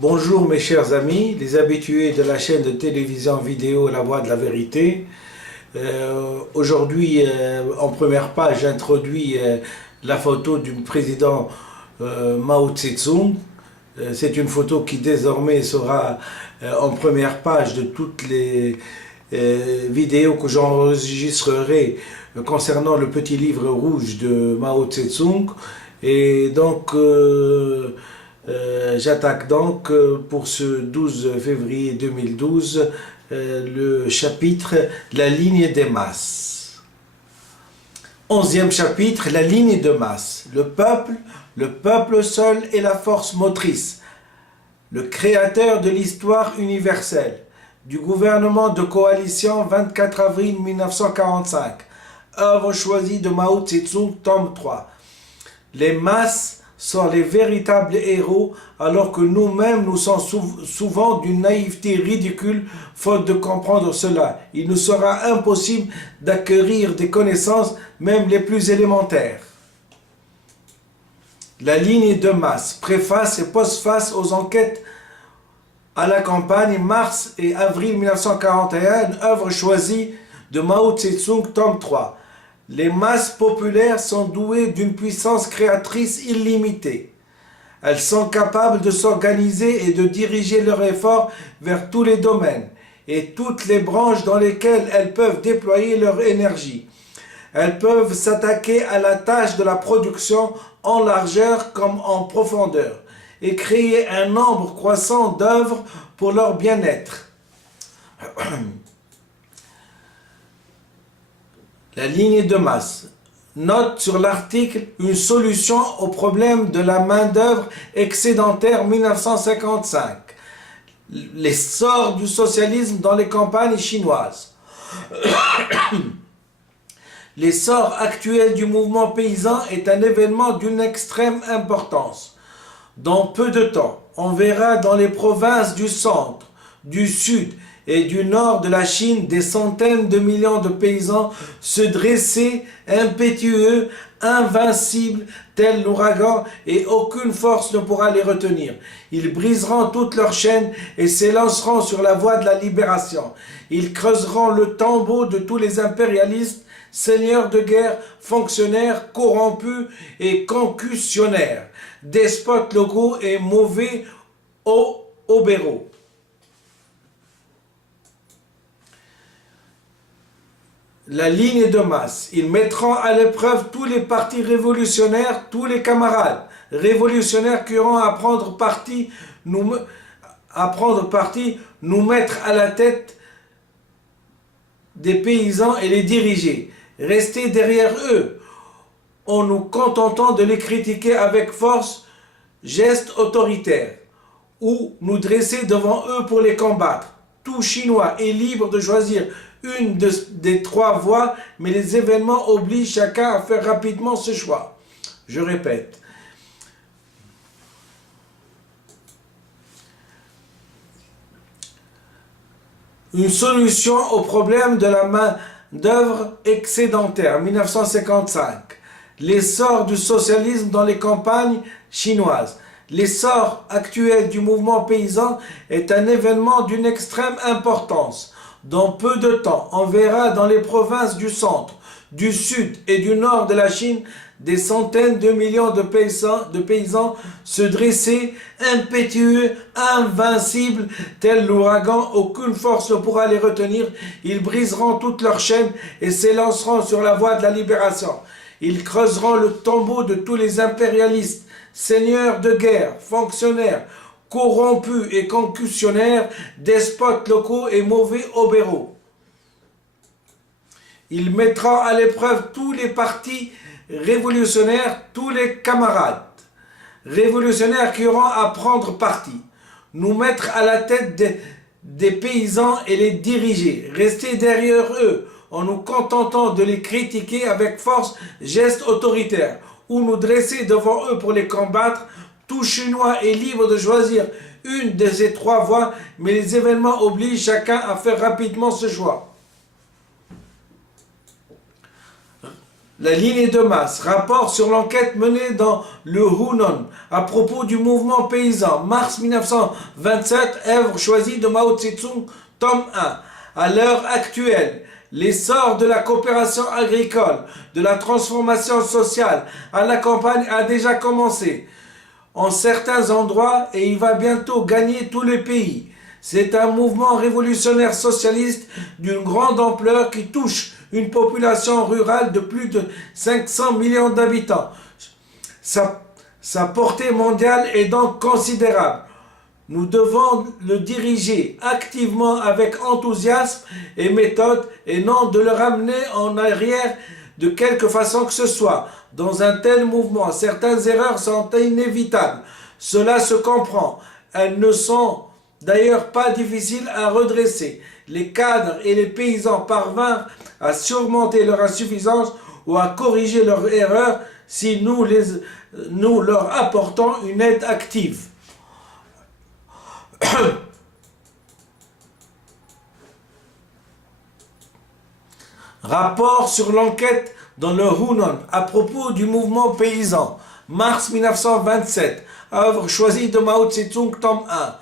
Bonjour mes chers amis, les habitués de la chaîne de télévision vidéo La Voix de la Vérité. Aujourd'hui, en première page, j'introduis la photo du président Mao Tse-tung. C'est une photo qui désormais sera en première page de toutes les vidéos que j'enregistrerai concernant le petit livre rouge de Mao Tse-tung. Et donc, j'attaque donc pour ce 12 février 2012 le chapitre La ligne des masses. 11e chapitre, la ligne de masse. Le peuple seul est la force motrice, le créateur de l'histoire universelle, du gouvernement de coalition 24 avril 1945, œuvre choisie de Mao Tse-tung, tome 3. Les masses sont les véritables héros, alors que nous-mêmes nous sommes souvent d'une naïveté ridicule, faute de comprendre cela. Il nous sera impossible d'acquérir des connaissances, même les plus élémentaires. La ligne de masse, préface et postface aux enquêtes à la campagne, mars et avril 1941, œuvre choisie de Mao Tse-tung, tome 3. Les masses populaires sont douées d'une puissance créatrice illimitée. Elles sont capables de s'organiser et de diriger leurs efforts vers tous les domaines et toutes les branches dans lesquelles elles peuvent déployer leur énergie. Elles peuvent s'attaquer à la tâche de la production en largeur comme en profondeur et créer un nombre croissant d'œuvres pour leur bien-être. La ligne de masse. Note sur l'article une solution au problème de la main-d'œuvre excédentaire 1955. L'essor du socialisme dans les campagnes chinoises. L'essor actuel du mouvement paysan est un événement d'une extrême importance. Dans peu de temps, on verra dans les provinces du centre, du sud et du nord de la Chine des centaines de millions de paysans se dresser impétueux, invincibles, tels l'ouragan, et aucune force ne pourra les retenir. Ils briseront toutes leurs chaînes et s'élanceront sur la voie de la libération. Ils creuseront le tombeau de tous les impérialistes, seigneurs de guerre, fonctionnaires, corrompus et concussionnaires, despotes locaux et mauvais obéraux. La ligne de masse. Ils mettront à l'épreuve tous les partis révolutionnaires, tous les camarades révolutionnaires qui auront à prendre parti, nous mettre à la tête des paysans et les diriger. Rester derrière eux, en nous contentant de les critiquer avec force, gestes autoritaires, ou nous dresser devant eux pour les combattre. Tout Chinois est libre de choisir une des trois voies, mais les événements obligent chacun à faire rapidement ce choix. Je répète. Une solution au problème de la main-d'œuvre excédentaire, 1955. L'essor du socialisme dans les campagnes chinoises. L'essor actuel du mouvement paysan est un événement d'une extrême importance. Dans peu de temps, on verra dans les provinces du centre, du sud et du nord de la Chine des centaines de millions de paysans se dresser impétueux, invincibles, tels l'ouragan, aucune force ne pourra les retenir. Ils briseront toutes leurs chaînes et s'élanceront sur la voie de la libération. Ils creuseront le tombeau de tous les impérialistes, seigneurs de guerre, fonctionnaires, corrompus et concussionnaires, despotes locaux et mauvais obéraux. Il mettra à l'épreuve tous les partis révolutionnaires, tous les camarades révolutionnaires qui auront à prendre parti, nous mettre à la tête des paysans et les diriger, rester derrière eux en nous contentant de les critiquer avec force, gestes autoritaires, ou nous dresser devant eux pour les combattre. Tout Chinois est libre de choisir une de ces trois voies, mais les événements obligent chacun à faire rapidement ce choix. La ligne de masse, rapport sur l'enquête menée dans le Hunan à propos du mouvement paysan, mars 1927, œuvre choisie de Mao Tse-tung, tome 1. À l'heure actuelle, l'essor de la coopération agricole, de la transformation sociale à la campagne a déjà commencé en certains endroits et il va bientôt gagner tous les pays. C'est un mouvement révolutionnaire socialiste d'une grande ampleur qui touche une population rurale de plus de 500 millions d'habitants. Sa portée mondiale est donc considérable. Nous devons le diriger activement avec enthousiasme et méthode et non de le ramener en arrière de quelque façon que ce soit. Dans un tel mouvement, certaines erreurs sont inévitables. Cela se comprend. Elles ne sont d'ailleurs pas difficiles à redresser. Les cadres et les paysans parvinrent à surmonter leur insuffisance ou à corriger leurs erreurs si nous leur apportons une aide active. Rapport sur l'enquête dans le Hunan à propos du mouvement paysan, mars 1927, œuvre choisie de Mao Tse-tung, tome 1.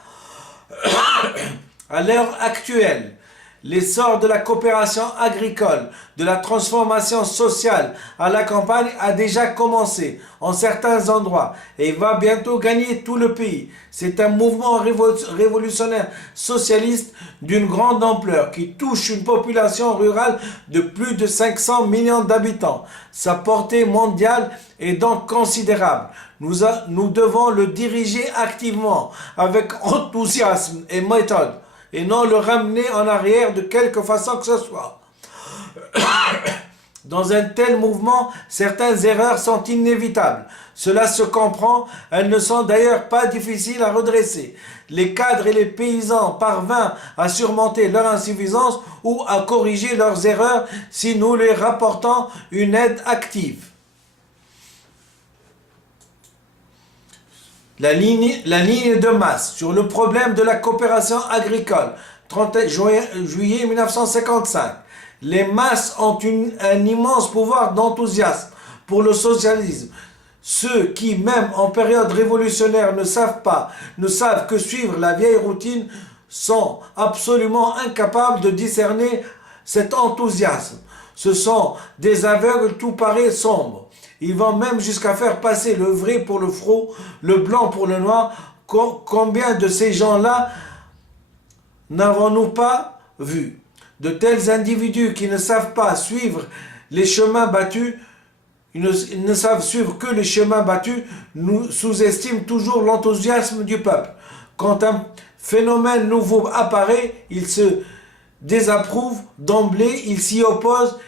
À l'heure actuelle, l'essor de la coopération agricole, de la transformation sociale à la campagne a déjà commencé en certains endroits et va bientôt gagner tout le pays. C'est un mouvement révolutionnaire socialiste d'une grande ampleur qui touche une population rurale de plus de 500 millions d'habitants. Sa portée mondiale est donc considérable. Nous devons le diriger activement, avec enthousiasme et méthode, et non le ramener en arrière de quelque façon que ce soit. Dans un tel mouvement, certaines erreurs sont inévitables. Cela se comprend, elles ne sont d'ailleurs pas difficiles à redresser. Les cadres et les paysans parvinrent à surmonter leur insuffisance ou à corriger leurs erreurs si nous leur rapportons une aide active. La ligne de masse sur le problème de la coopération agricole, 31 juillet 1955. Les masses ont un immense pouvoir d'enthousiasme pour le socialisme. Ceux qui, même en période révolutionnaire, ne savent que suivre la vieille routine, sont absolument incapables de discerner cet enthousiasme. Ce sont des aveugles, tout paraît sombre. Ils vont même jusqu'à faire passer le vrai pour le faux, le blanc pour le noir. Combien de ces gens-là n'avons-nous pas vu? De tels individus qui ne savent pas suivre les chemins battus, ils ne savent suivre que les chemins battus, nous sous-estiment toujours l'enthousiasme du peuple. Quand un phénomène nouveau apparaît, ils se désapprouvent d'emblée, ils s'y opposent,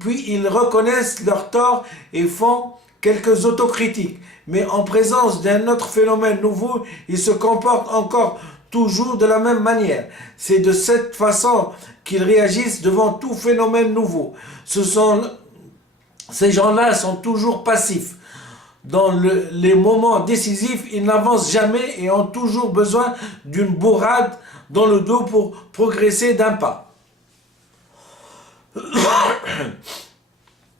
puis ils reconnaissent leur tort et font quelques autocritiques. Mais en présence d'un autre phénomène nouveau, ils se comportent encore toujours de la même manière. C'est de cette façon qu'ils réagissent devant tout phénomène nouveau. Ces gens-là sont toujours passifs. Dans les moments décisifs, ils n'avancent jamais et ont toujours besoin d'une bourrade dans le dos pour progresser d'un pas.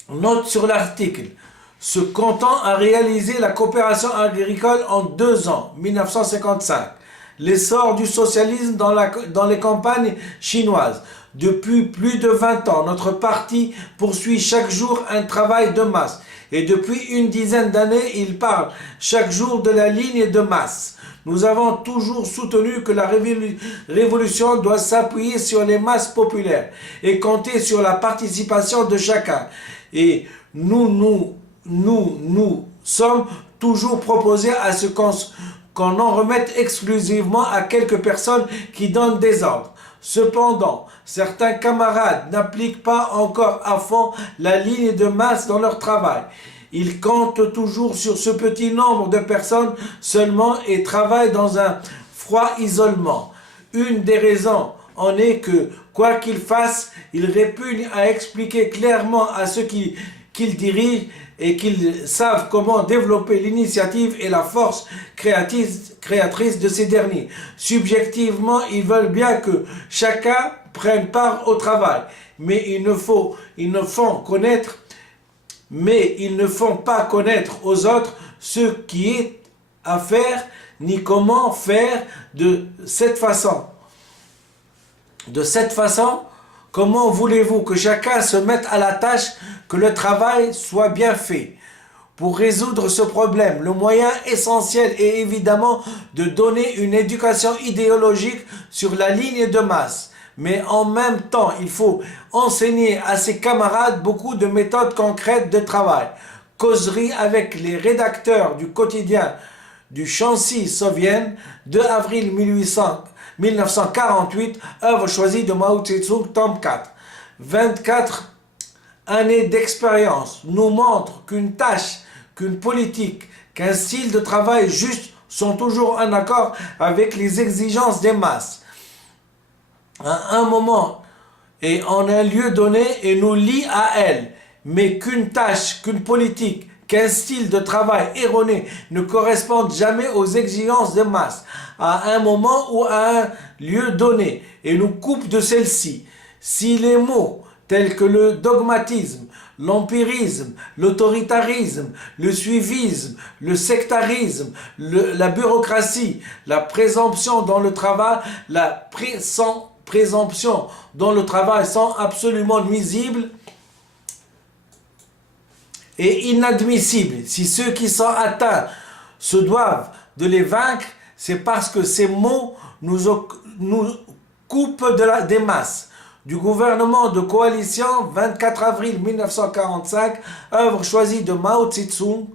Note sur l'article. Se comptant à réaliser la coopération agricole en 2 ans, 1955. L'essor du socialisme dans les campagnes chinoises. Depuis plus de 20 ans, notre parti poursuit chaque jour un travail de masse. Et depuis une dizaine d'années, il parle chaque jour de la ligne de masse. Nous avons toujours soutenu que la révolution doit s'appuyer sur les masses populaires et compter sur la participation de chacun. Et nous sommes toujours proposés à ce qu'on en remette exclusivement à quelques personnes qui donnent des ordres. Cependant, certains camarades n'appliquent pas encore à fond la ligne de masse dans leur travail. Ils comptent toujours sur ce petit nombre de personnes seulement et travaillent dans un froid isolement. Une des raisons en est que, quoi qu'ils fassent, ils répugnent à expliquer clairement à ceux qu'ils dirigent et qu'ils savent comment développer l'initiative et la force créatrice de ces derniers. Subjectivement, ils veulent bien que chacun prenne part au travail, mais ils ne font connaître mais ils ne font pas connaître aux autres ce qui est à faire, ni comment faire de cette façon. De cette façon, comment voulez-vous que chacun se mette à la tâche, que le travail soit bien fait? Pour résoudre ce problème, le moyen essentiel est évidemment de donner une éducation idéologique sur la ligne de masse. Mais en même temps, il faut enseigner à ses camarades beaucoup de méthodes concrètes de travail. Causerie avec les rédacteurs du quotidien du Shanxi Soviet, 2 avril 1948, œuvre choisie de Mao Tse-tung, tome 4. 24 années d'expérience nous montrent qu'une tâche, qu'une politique, qu'un style de travail juste sont toujours en accord avec les exigences des masses. À un moment et en un lieu donné et nous lie à elles, mais qu'une tâche, qu'une politique, qu'un style de travail erroné ne correspondent jamais aux exigences des masses, à un moment ou à un lieu donné, et nous coupe de celle-ci. Si les mots tels que le dogmatisme, l'empirisme, l'autoritarisme, le suivisme, le sectarisme, la bureaucratie, la présomption dans le travail, présomption dans le travail sont absolument nuisibles et inadmissibles. Si ceux qui sont atteints se doivent de les vaincre, c'est parce que ces mots nous coupent des masses. Du gouvernement de coalition, 24 avril 1945, œuvre choisie de Mao Tse-tung.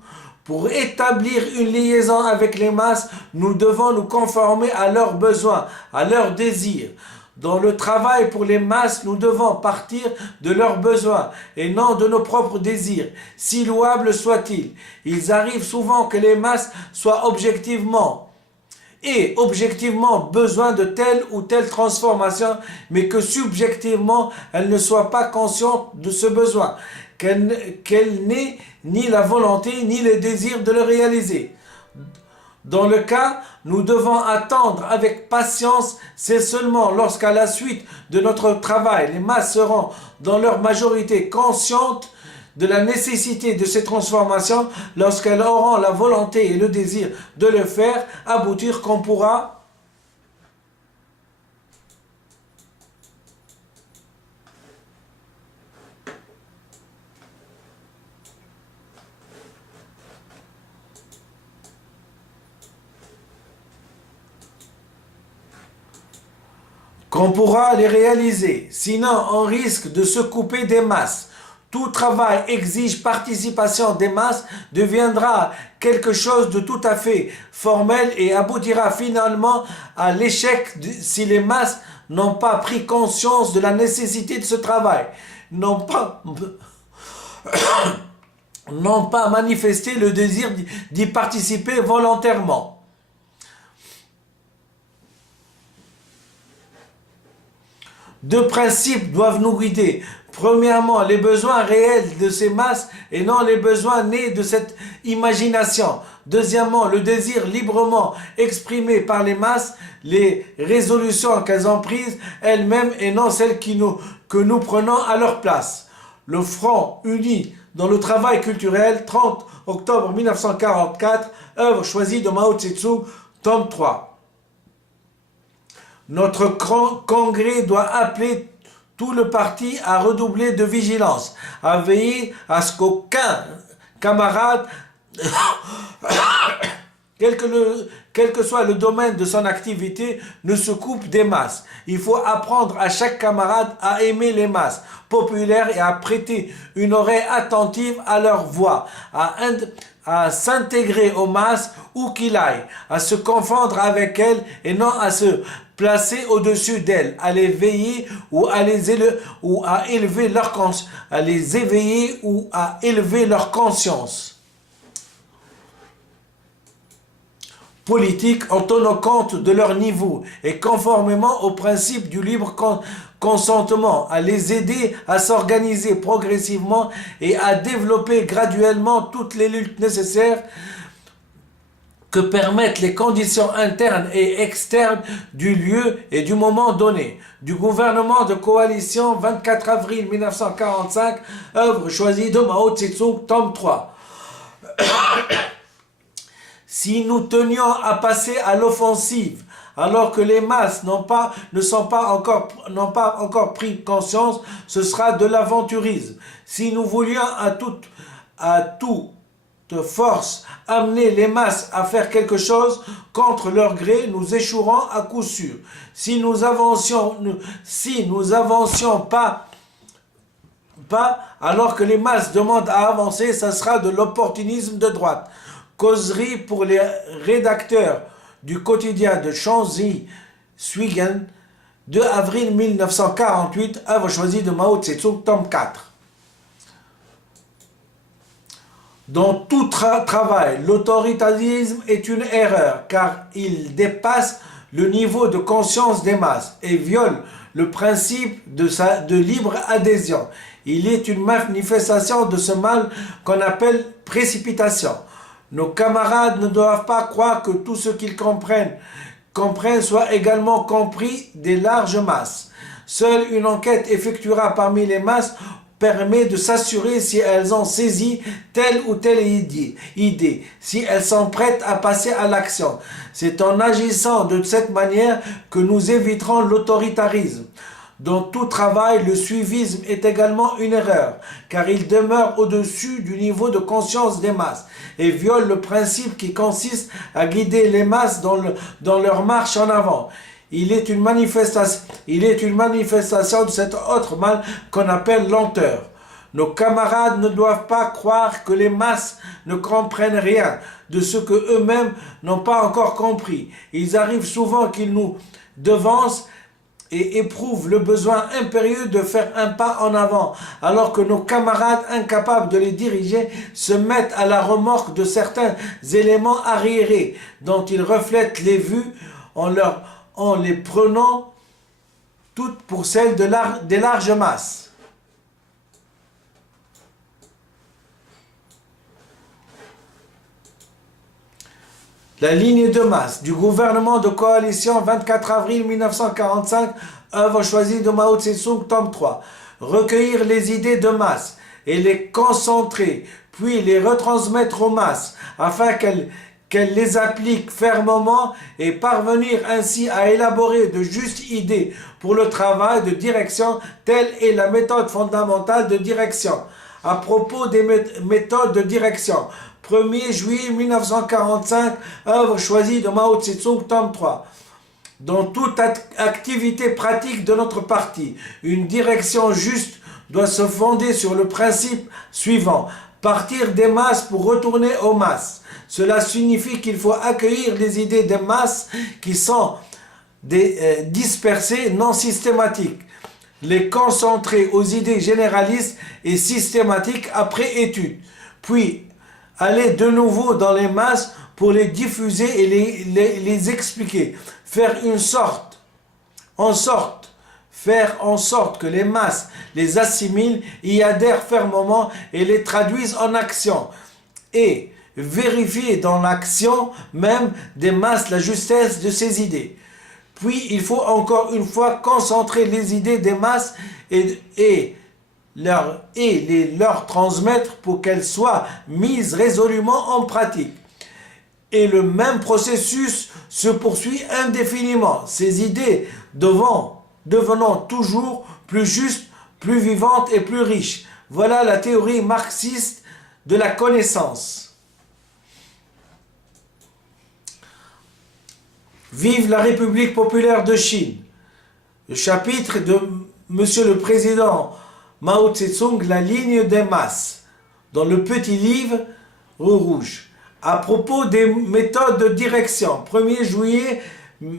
Pour établir une liaison avec les masses, nous devons nous conformer à leurs besoins, à leurs désirs. Dans le travail pour les masses, nous devons partir de leurs besoins et non de nos propres désirs, si louables soient-ils. Il arrive souvent que les masses soient objectivement besoin de telle ou telle transformation, mais que subjectivement, elles ne soient pas conscientes de ce besoin, qu'elles n'aient ni la volonté ni le désir de le réaliser. Dans le cas, nous devons attendre avec patience, c'est seulement lorsqu'à la suite de notre travail, les masses seront dans leur majorité conscientes de la nécessité de ces transformations, lorsqu'elles auront la volonté et le désir de le faire, aboutir qu'on pourra les réaliser. Sinon, on risque de se couper des masses. Tout travail exige participation des masses, deviendra quelque chose de tout à fait formel et aboutira finalement à l'échec si les masses n'ont pas pris conscience de la nécessité de ce travail, n'ont pas manifesté le désir d'y participer volontairement. Deux principes doivent nous guider. Premièrement, les besoins réels de ces masses et non les besoins nés de cette imagination. Deuxièmement, le désir librement exprimé par les masses, les résolutions qu'elles ont prises elles-mêmes et non celles que nous prenons à leur place. Le Front uni dans le travail culturel, 30 octobre 1944, œuvre choisie de Mao Tse-tung, tome 3. Notre congrès doit appeler tout le parti à redoubler de vigilance, à veiller à ce qu'aucun camarade, quel que soit le domaine de son activité, ne se coupe des masses. Il faut apprendre à chaque camarade à aimer les masses populaires et à prêter une oreille attentive à leur voix, à s'intégrer aux masses où qu'il aille, à se confondre avec elles et non à se placer au-dessus d'elles, à les veiller ou à les élever ou à élever leur conscience. Politique en tenant compte de leur niveau et conformément au principe du libre consentement, à les aider à s'organiser progressivement et à développer graduellement toutes les luttes nécessaires que permettent les conditions internes et externes du lieu et du moment donné. Du gouvernement de coalition, 24 avril 1945, œuvre choisie de Mao Tse-tung, tome 3. Si nous tenions à passer à l'offensive, alors que les masses n'ont pas encore pris conscience, ce sera de l'aventurisme. Si nous voulions à toute force amener les masses à faire quelque chose contre leur gré, nous échouerons à coup sûr. Si nous avancions pas, alors que les masses demandent à avancer, ça sera de l'opportunisme de droite. Causerie pour les rédacteurs du quotidien de Shaanxi-Suigan, 2 avril 1948, œuvre choisie de Mao Tse-tung, tome 4. Dans tout travail, l'autoritarisme est une erreur car il dépasse le niveau de conscience des masses et viole le principe de libre adhésion. Il est une manifestation de ce mal qu'on appelle précipitation. Nos camarades ne doivent pas croire que tout ce qu'ils comprennent soit également compris des larges masses. Seule une enquête effectuera parmi les masses permet de s'assurer si elles ont saisi telle ou telle idée, si elles sont prêtes à passer à l'action. C'est en agissant de cette manière que nous éviterons l'autoritarisme. Dans tout travail, le suivisme est également une erreur, car il demeure au-dessus du niveau de conscience des masses et viole le principe qui consiste à guider les masses dans leur marche en avant. Il est une manifestation de cet autre mal qu'on appelle lenteur. Nos camarades ne doivent pas croire que les masses ne comprennent rien de ce que eux-mêmes n'ont pas encore compris. Il arrive souvent qu'ils nous devancent et éprouvent le besoin impérieux de faire un pas en avant, alors que nos camarades incapables de les diriger se mettent à la remorque de certains éléments arriérés dont ils reflètent les vues en les prenant toutes pour celles des larges masses. La ligne de masse du gouvernement de coalition, 24 avril 1945, œuvre choisie de Mao Tse-tung, tome 3. Recueillir les idées de masse et les concentrer, puis les retransmettre aux masses, afin qu'elles les appliquent fermement et parvenir ainsi à élaborer de justes idées pour le travail de direction. Telle est la méthode fondamentale de direction. À propos des méthodes de direction, 1er juillet 1945, œuvre choisie de Mao Tse-tung, tome 3. Dans toute activité pratique de notre parti, une direction juste doit se fonder sur le principe suivant: partir des masses pour retourner aux masses. Cela signifie qu'il faut accueillir les idées des masses qui sont dispersées, non systématiques, les concentrer aux idées généralistes et systématiques après étude, puis aller de nouveau dans les masses pour les diffuser et les expliquer, faire en sorte que les masses les assimilent, y adhèrent fermement et les traduisent en action, et vérifier dans l'action même des masses la justesse de ces idées. Puis il faut encore une fois concentrer les idées des masses et les leur transmettre pour qu'elles soient mises résolument en pratique. Et le même processus se poursuit indéfiniment, ces idées devenant toujours plus justes, plus vivantes et plus riches. Voilà la théorie marxiste de la connaissance. Vive la République populaire de Chine. Le chapitre de Monsieur le Président Mao Tse-tung, la ligne des masses, dans le petit livre rouge. À propos des méthodes de direction, 1er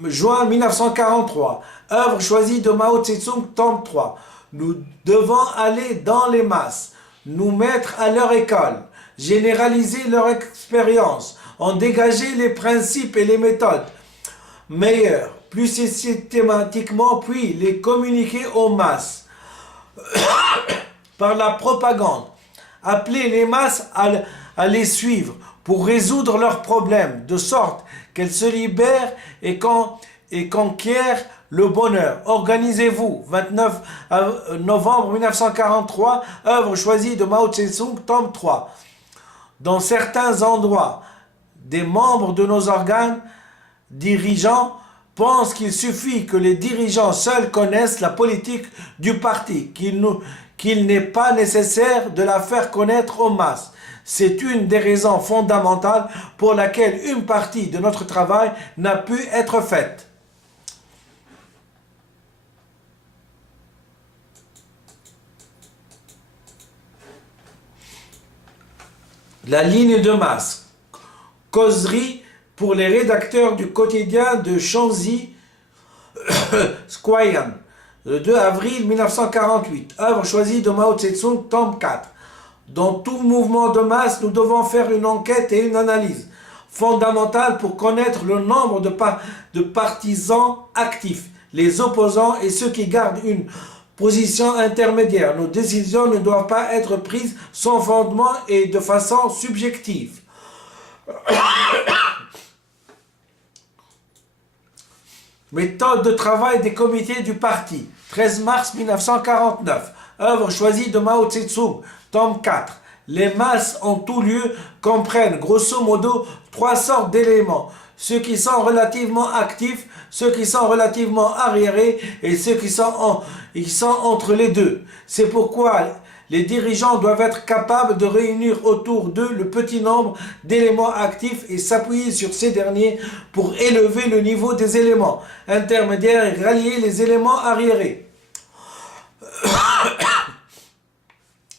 juin 1943, œuvre choisie de Mao Tse-tung, tome 3. Nous devons aller dans les masses, nous mettre à leur école, généraliser leur expérience, en dégager les principes et les méthodes meilleurs, plus systématiquement, puis les communiquer aux masses par la propagande. Appeler les masses à les suivre pour résoudre leurs problèmes, de sorte qu'elles se libèrent et conquièrent le bonheur. Organisez-vous, 29 novembre 1943, œuvre choisie de Mao Tse-tung, tome 3. Dans certains endroits, des membres de nos organes dirigeants pensent qu'il suffit que les dirigeants seuls connaissent la politique du parti, qu'il n'est pas nécessaire de la faire connaître aux masses. C'est une des raisons fondamentales pour laquelle une partie de notre travail n'a pu être faite. La ligne de masse. Causerie pour les rédacteurs du quotidien de Shanxi Squayan, le 2 avril 1948, œuvre choisie de Mao Tse-tung, tome 4. Dans tout mouvement de masse, nous devons faire une enquête et une analyse fondamentale pour connaître le nombre de partisans actifs, les opposants et ceux qui gardent une position intermédiaire. Nos décisions ne doivent pas être prises sans fondement et de façon subjective. Méthode de travail des comités du parti, 13 mars 1949, œuvre choisie de Mao Tse-tung, tome 4. Les masses en tout lieu comprennent grosso modo 3 sortes d'éléments: ceux qui sont relativement actifs, ceux qui sont relativement arriérés et ceux qui sont entre les deux. C'est pourquoi les dirigeants doivent être capables de réunir autour d'eux le petit nombre d'éléments actifs et s'appuyer sur ces derniers pour élever le niveau des éléments intermédiaires et rallier les éléments arriérés.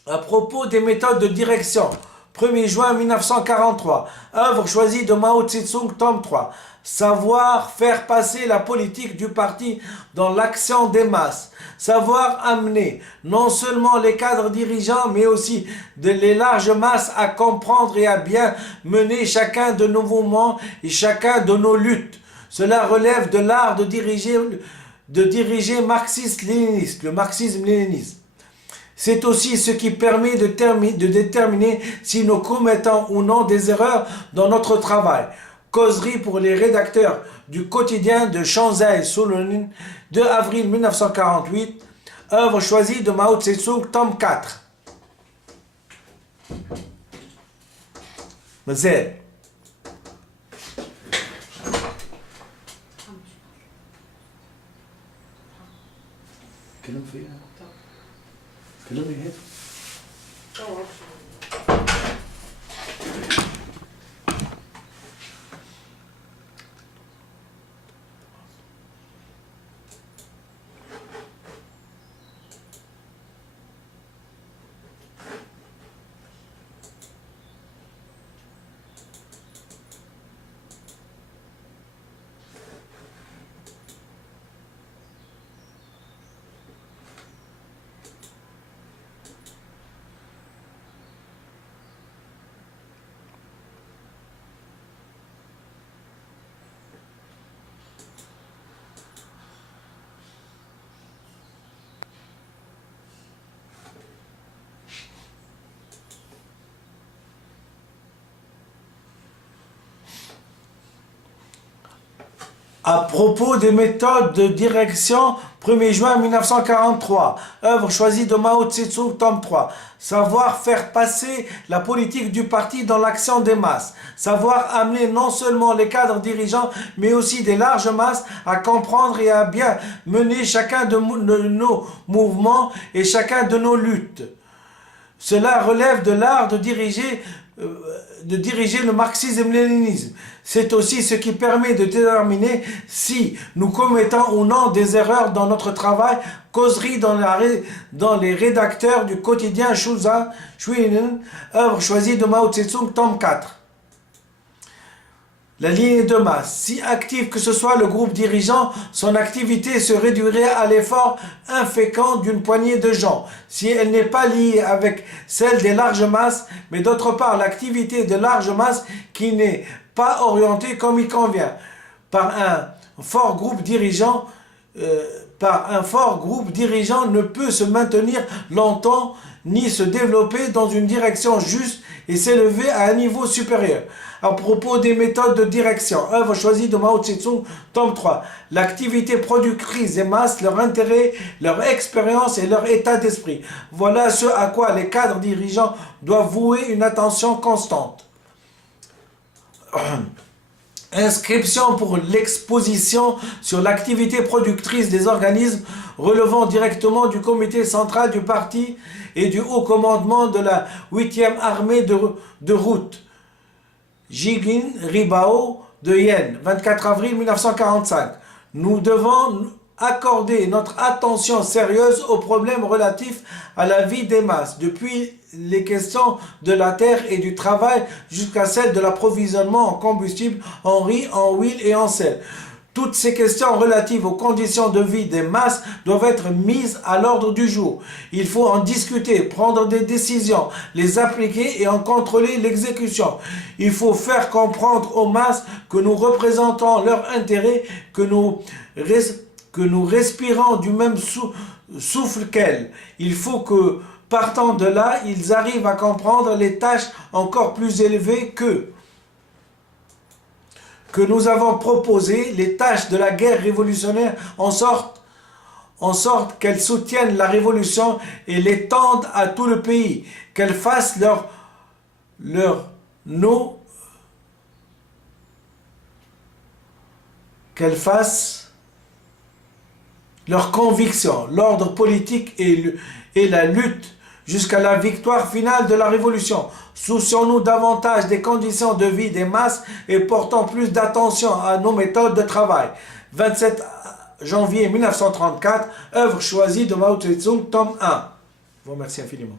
À propos des méthodes de direction, 1er juin 1943, œuvre choisie de Mao Tse-tung, tome 3. Savoir faire passer la politique du parti dans l'action des masses. Savoir amener non seulement les cadres dirigeants, mais aussi les larges masses à comprendre et à bien mener chacun de nos mouvements et chacun de nos luttes. Cela relève de l'art de diriger marxiste-léniniste, le marxisme-léninisme. C'est aussi ce qui permet de déterminer si nous commettons ou non des erreurs dans notre travail. Causerie pour les rédacteurs du quotidien de Shanzhai Soulonin, 2 avril 1948, œuvre choisie de Mao Tse-tung, tome 4. مازال كلام فيها كلامي هذا À propos des méthodes de direction, 1er juin 1943, œuvre choisie de Mao Tse-tung, tome 3. Savoir faire passer la politique du parti dans l'action des masses. Savoir amener non seulement les cadres dirigeants, mais aussi des larges masses à comprendre et à bien mener chacun de nos mouvements et chacun de nos luttes. Cela relève de l'art de diriger le marxisme-léninisme. C'est aussi ce qui permet de déterminer si nous commettons ou non des erreurs dans notre travail. Causerie dans les rédacteurs du quotidien Shanzhai Soulonin, œuvre choisie de Mao Tse-tung, tome 4. La ligne de masse. Si actif que ce soit le groupe dirigeant, son activité se réduirait à l'effort infécond d'une poignée de gens, si elle n'est pas liée avec celle des larges masses, mais d'autre part l'activité de larges masses qui n'est pas orientée comme il convient par un fort groupe dirigeant par un fort groupe dirigeant ne peut se maintenir longtemps ni se développer dans une direction juste et s'élever à un niveau supérieur. À propos des méthodes de direction, œuvre choisie de Mao Tse-tung, tome 3. L'activité productrice des masses, leur intérêt, leur expérience et leur état d'esprit. Voilà ce à quoi les cadres dirigeants doivent vouer une attention constante. Inscription pour l'exposition sur l'activité productrice des organismes relevant directement du comité central du parti et du haut commandement de la 8e armée de route. Jigin Ribao de Yen, 24 avril 1945. Nous devons accorder notre attention sérieuse aux problèmes relatifs à la vie des masses, depuis les questions de la terre et du travail jusqu'à celles de l'approvisionnement en combustible, en riz, en huile et en sel. Toutes ces questions relatives aux conditions de vie des masses doivent être mises à l'ordre du jour. Il faut en discuter, prendre des décisions, les appliquer et en contrôler l'exécution. Il faut faire comprendre aux masses que nous représentons leurs intérêts, que nous respirons du même souffle qu'elles. Il faut que, partant de là, ils arrivent à comprendre les tâches encore plus élevées que nous avons proposées, les tâches de la guerre révolutionnaire, en sorte qu'elles soutiennent la révolution et l'étendent à tout le pays, qu'elles fassent leurs convictions, l'ordre politique et la lutte jusqu'à la victoire finale de la révolution. Soucions-nous davantage des conditions de vie des masses et portons plus d'attention à nos méthodes de travail. 27 janvier 1934, œuvre choisie de Mao Tse-tung, tome 1. Je vous remercie infiniment.